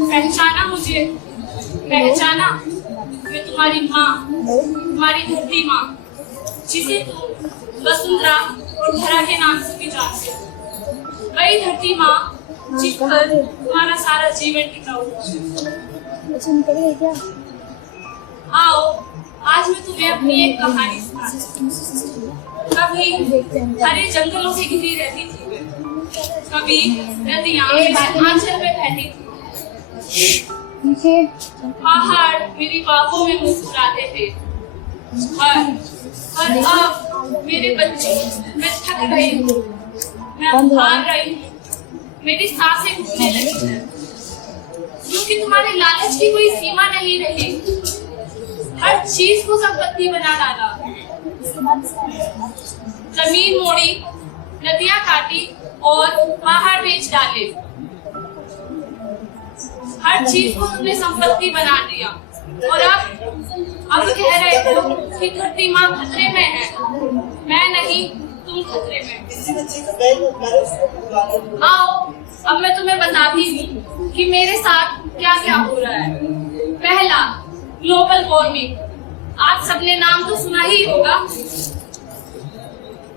पहचाना मुझे, पहचाना? मैं तुम्हारी माँ, तुम्हारी धरती माँ, जिसे तुम वसुंधरा और धरा के नाम से भी जानते हो। वही धरती माँ जिस पर तुम्हारा सारा जीवन टिका हुआ है। आओ, आज मैं तुम्हें अपनी एक कहानी सुनाती हूँ। कभी हरे जंगलों से घिरी रहती थी, कभी नदियाँ आंचल में बहती थी, पहाड़ मेरी बाहों में मुस्कुराते थे। और अब मेरे बच्चे, मैं थक रही हूँ, मैं हार रही हूँ, मेरी सांसें घुटने लगी हैं, क्योंकि तुम्हारे लालच की कोई सीमा नहीं रही। हर चीज को संपत्ति बना डाला, जमीन मोड़ी, नदियां काटी और पहाड़ बेच डाले। हर चीज को तुमने संपत्ति बना दिया और अब कह रहे हो कि धरती माँ खतरे में है। मैं नहीं, तुम खतरे में। आओ, अब मैं तुम्हें बताती हूँ कि मेरे साथ क्या क्या हो रहा है। पहला, ग्लोबल वार्मिंग। आप सबने नाम तो सुना ही होगा।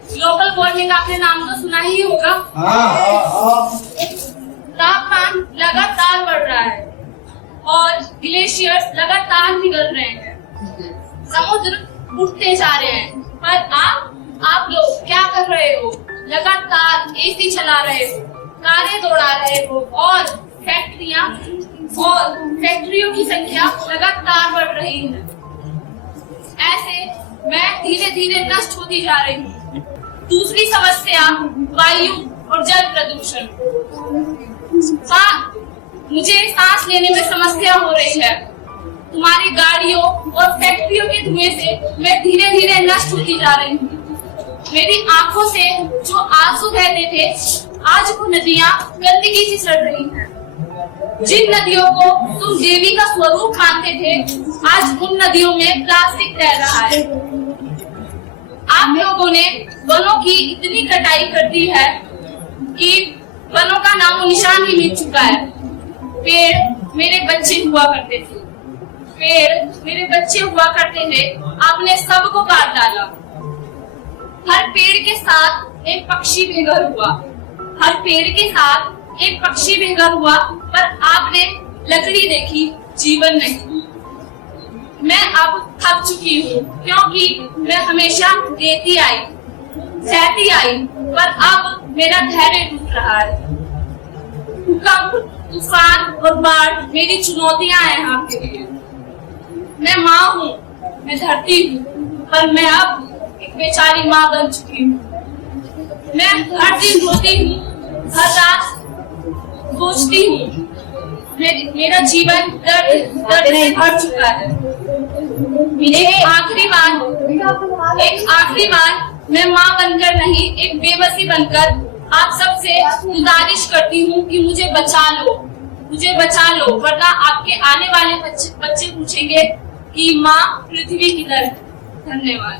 ग्लोबल वार्मिंग आपने नाम तो सुना ही होगा। तापमान लगातार बढ़ रहा है और ग्लेशियर्स लगातार पिघल रहे हैं, समुद्र उठते जा रहे हैं। पर आप लोग क्या कर रहे हो? लगातार एसी चला रहे हो, कारें दौड़ा रहे हो और फैक्ट्रियों की संख्या लगातार बढ़ रही है। ऐसे मैं धीरे धीरे नष्ट होती जा रही हूँ। दूसरी समस्या, वायु और जल प्रदूषण। मुझे सांस लेने में समस्या हो रही है। तुम्हारी गाड़ियों और फैक्ट्रियों के धुएं से मैं धीरे धीरे नष्ट होती जा रही हूँ। मेरी आंखों से जो आंसू बहते थे, आज वो नदियाँ गंदगी से सड़ रही हैं। जिन नदियों को तुम देवी का स्वरूप मानते थे, आज उन नदियों में प्लास्टिक तैर रहा है। आप लोगों ने वनों की इतनी कटाई कर दी है कि वनों का नामो निशान ही मिट चुका है। पेड़ मेरे बच्चे हुआ करते थे, आपने सबको काट डाला। हर पेड़ के साथ एक पक्षी बेघर हुआ, पर आपने लकड़ी देखी, जीवन नहीं। मैं अब थक चुकी हूँ, क्योंकि मैं हमेशा देती आई, सहती आई, पर अब मेरा धैर्य टूट रहा है। भूकंप, तूफान और बाढ़ मेरी चुनौतियां हैं आपके लिए। मैं माँ हूँ, मैं धरती हूँ, पर मैं अब एक बेचारी माँ बन चुकी हूँ। मैं हर दिन रोती हूँ, हर रात सोचती हूँ। मेरा जीवन दर्द से भर चुका है। एक आखिरी बार मैं माँ बनकर नहीं, एक बेबसी बनकर आप सबसे गुजारिश करती हूँ कि मुझे बचा लो, वरना आपके आने वाले बच्चे पूछेंगे कि माँ पृथ्वी किधर है। धन्यवाद।